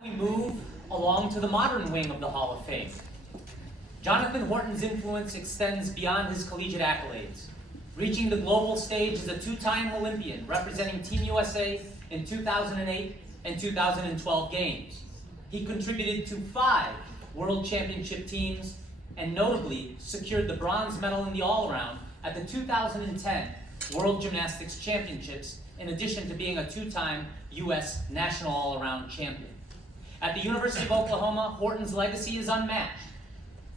We move along to the modern wing of the Hall of Fame. Jonathan Horton's influence extends beyond his collegiate accolades, reaching the global stage as a two-time Olympian representing Team USA in 2008 and 2012 games. He contributed to 5 World Championship teams and notably secured the bronze medal in the all-around at the 2010 World Gymnastics Championships, in addition to being a 2-time U.S. National All-Around Champion. At the University of Oklahoma, Horton's legacy is unmatched.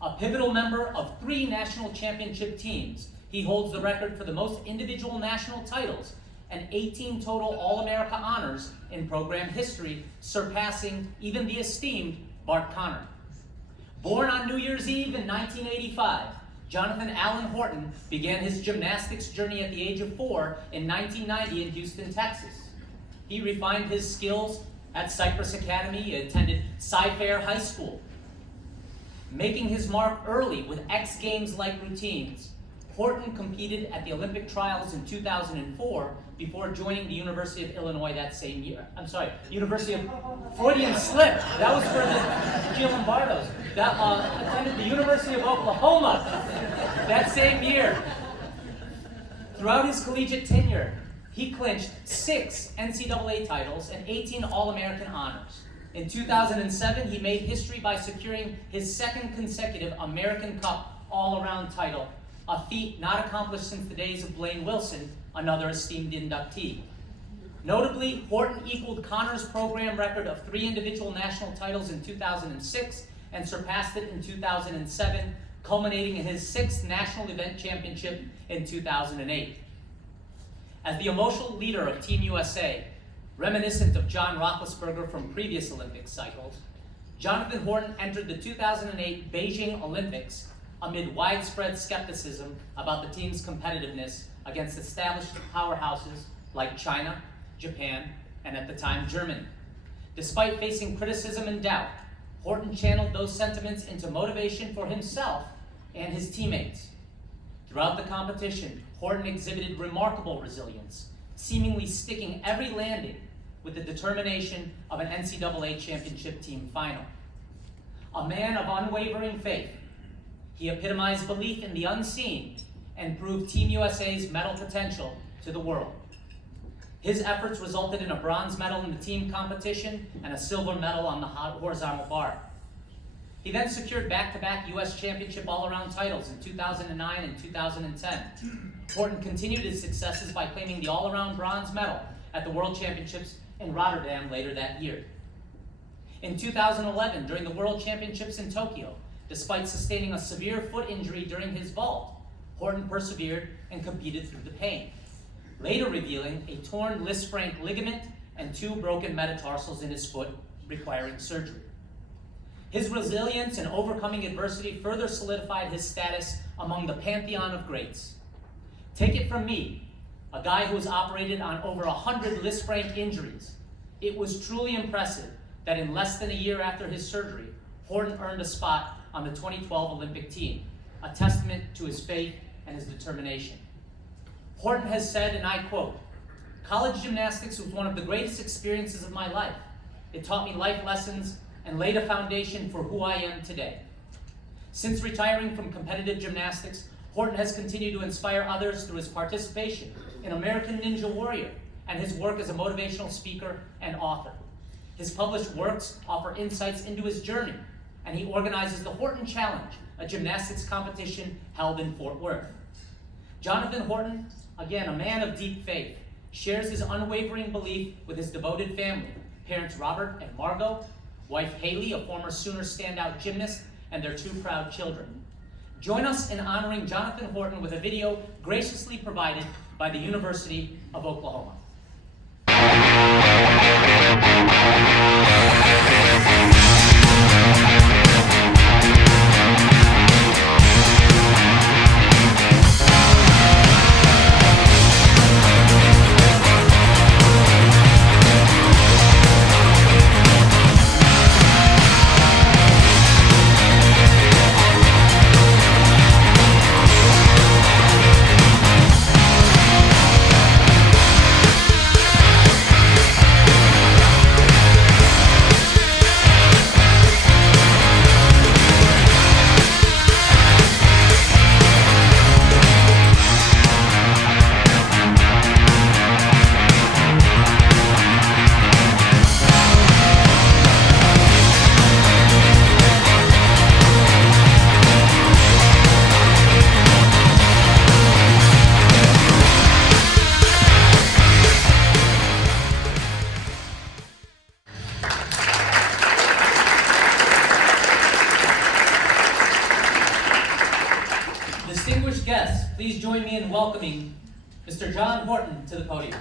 A pivotal member of 3 national championship teams, he holds the record for the most individual national titles and 18 total All-America honors in program history, surpassing even the esteemed Bart Conner. Born on New Year's Eve in 1985, Jonathan Allen Horton began his gymnastics journey at the age of 4 in 1990 in Houston, Texas. He refined his skills at Cypress Academy. He attended Cy-Fair High School. Making his mark early with X Games-like routines, Horton competed at the Olympic trials in 2004 before joining the University of Illinois that same year. University of Freudian slip. That was for the Gil Lombardos. That attended the University of Oklahoma that same year. Throughout his collegiate tenure, he clinched 6 NCAA titles and 18 All-American honors. In 2007, he made history by securing his 2nd consecutive American Cup all-around title, a feat not accomplished since the days of Blaine Wilson, another esteemed inductee. Notably, Horton equaled Conner's program record of 3 individual national titles in 2006 and surpassed it in 2007, culminating in his 6th national event championship in 2008. As the emotional leader of Team USA, reminiscent of John Roethlisberger from previous Olympic cycles, Jonathan Horton entered the 2008 Beijing Olympics amid widespread skepticism about the team's competitiveness against established powerhouses like China, Japan, and at the time Germany. Despite facing criticism and doubt, Horton channeled those sentiments into motivation for himself and his teammates. Throughout the competition, Horton exhibited remarkable resilience, seemingly sticking every landing with the determination of an NCAA championship team final. A man of unwavering faith, he epitomized belief in the unseen and proved Team USA's medal potential to the world. His efforts resulted in a bronze medal in the team competition and a silver medal on the horizontal bar. He then secured back-to-back U.S. Championship all-around titles in 2009 and 2010. Horton continued his successes by claiming the all-around bronze medal at the World Championships in Rotterdam later that year. In 2011, during the World Championships in Tokyo, despite sustaining a severe foot injury during his vault, Horton persevered and competed through the pain, later revealing a torn Lisfranc ligament and 2 broken metatarsals in his foot, requiring surgery. His resilience in overcoming adversity further solidified his status among the pantheon of greats. Take it from me, a guy who has operated on over 100 Lisfranc injuries. It was truly impressive that in less than a year after his surgery, Horton earned a spot on the 2012 Olympic team, a testament to his faith and his determination. Horton has said, and I quote, "College gymnastics was one of the greatest experiences of my life. It taught me life lessons and laid a foundation for who I am today." Since retiring from competitive gymnastics, Horton has continued to inspire others through his participation in American Ninja Warrior and his work as a motivational speaker and author. His published works offer insights into his journey, and he organizes the Horton Challenge, a gymnastics competition held in Fort Worth. Jonathan Horton, again a man of deep faith, shares his unwavering belief with his devoted family, parents Robert and Margot, wife Haley, a former Sooner standout gymnast, and their 2 proud children. Join us in honoring Jonathan Horton with a video graciously provided by the University of Oklahoma. please join me in welcoming Mr. John Horton to the podium.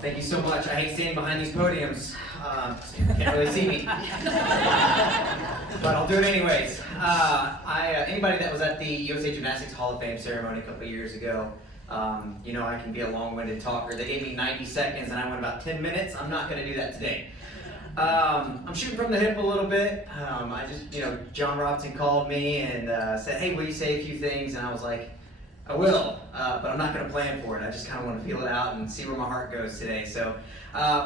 Thank you so much. I hate standing behind these podiums. Can't really see me. But I'll do it anyways. Anybody that was at the USA Gymnastics Hall of Fame ceremony a couple of years ago, you know I can be a long-winded talker. They gave me 90 seconds and I went about 10 minutes. I'm not going to do that today. I'm shooting from the hip a little bit. John Robinson called me and said, hey, will you say a few things? And I was like, I will, but I'm not going to plan for it. I just kind of want to feel it out and see where my heart goes today. So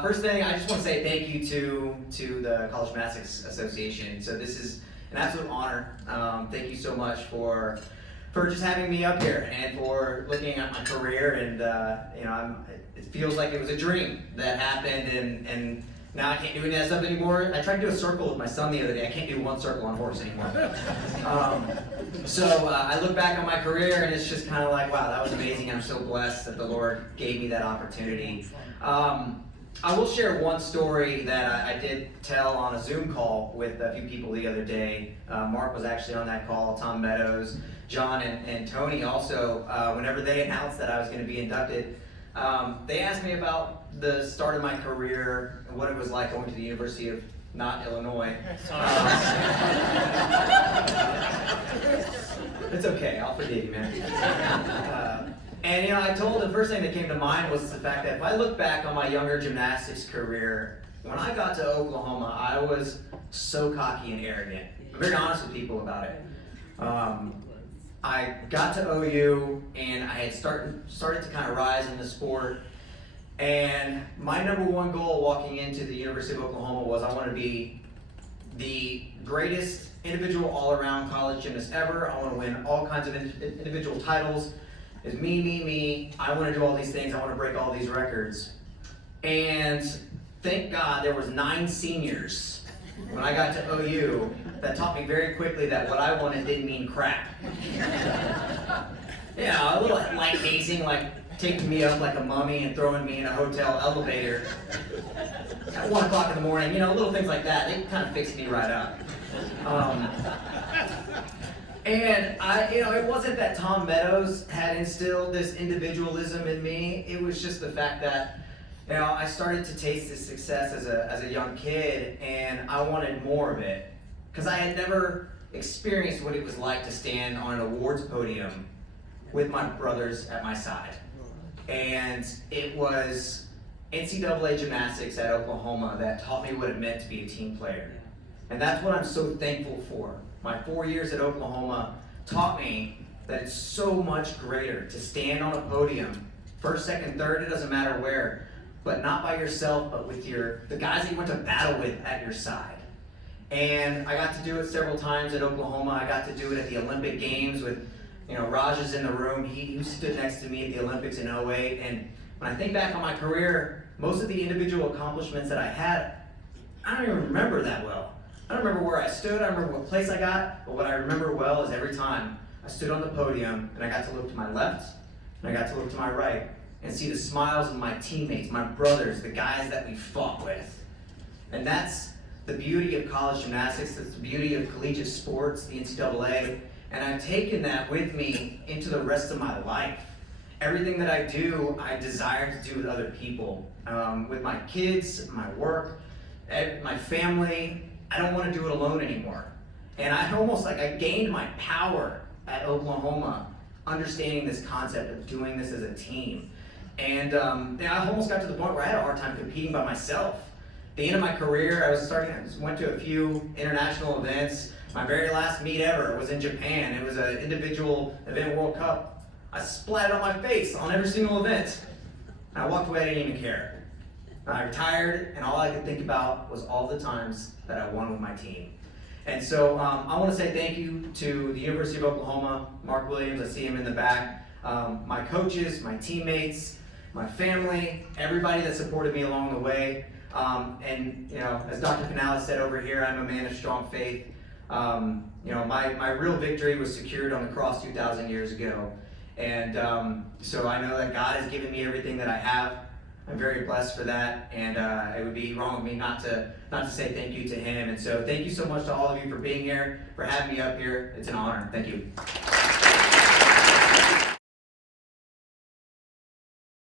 first thing, I just want to say thank you to the College Gymnastics Association. So this is an absolute honor. Thank you so much for just having me up here and for looking at my career. And it feels like it was a dream that happened, and now I can't do any of that stuff anymore. I tried to do a circle with my son the other day. I can't do one circle on horse anymore. So I look back on my career and it's just kind of like, wow, that was amazing. I'm so blessed that the Lord gave me that opportunity. I will share one story that I did tell on a Zoom call with a few people the other day. Mark was actually on that call, Tom Meadows, John and Tony also. Whenever they announced that I was going to be inducted, they asked me about the start of my career and what it was like going to the University of not Illinois. It's okay, I'll forgive you, man. And I told the first thing that came to mind was the fact that if I look back on my younger gymnastics career, when I got to Oklahoma, I was so cocky and arrogant. I'm very honest with people about it. I got to OU and I had started to kind of rise in the sport. And my number one goal walking into the University of Oklahoma was I want to be the greatest individual all-around college gymnast ever. I want to win all kinds of individual titles. It's me. I want to do all these things. I want to break all these records. And thank God there was 9 seniors when I got to OU that taught me very quickly that what I wanted didn't mean crap. A little light hazing, like taking me up like a mummy and throwing me in a hotel elevator at 1 o'clock in the morning, little things like that. They kind of fixed me right up. And it wasn't that Tom Meadows had instilled this individualism in me. It was just the fact that, I started to taste this success as a young kid, and I wanted more of it. Because I had never experienced what it was like to stand on an awards podium with my brothers at my side. And it was NCAA gymnastics at Oklahoma that taught me what it meant to be a team player. And that's what I'm so thankful for. My 4 years at Oklahoma taught me that it's so much greater to stand on a podium, first, second, third, it doesn't matter where, but not by yourself, but with the guys that you went to battle with at your side. And I got to do it several times at Oklahoma. I got to do it at the Olympic Games with, Raj is in the room. He stood next to me at the Olympics in 2008. And when I think back on my career, most of the individual accomplishments that I had, I don't even remember that well. I don't remember where I stood. I don't remember what place I got. But what I remember well is every time I stood on the podium and I got to look to my left and I got to look to my right and see the smiles of my teammates, my brothers, the guys that we fought with. And that's the beauty of college gymnastics. That's the beauty of collegiate sports, the NCAA. And I've taken that with me into the rest of my life. Everything that I do, I desire to do with other people. With my kids, my work, my family. I don't want to do it alone anymore. And I gained my power at Oklahoma, understanding this concept of doing this as a team. And I almost got to the point where I had a hard time competing by myself. At the end of my career, I went to a few international events. My very last meet ever was in Japan. It was an individual event World Cup. I splatted on my face on every single event. And I walked away, I didn't even care. I retired, and all I could think about was all the times that I won with my team. And so I want to say thank you to the University of Oklahoma, Mark Williams, I see him in the back, my coaches, my teammates, my family, everybody that supported me along the way. And as Dr. Canales said over here, I'm a man of strong faith. You know, my real victory was secured on the cross 2,000 years ago. And so I know that God has given me everything that I have. I'm very blessed for that, and it would be wrong of me not to say thank you to him. And so thank you so much to all of you for being here, for having me up here. It's an honor. Thank you.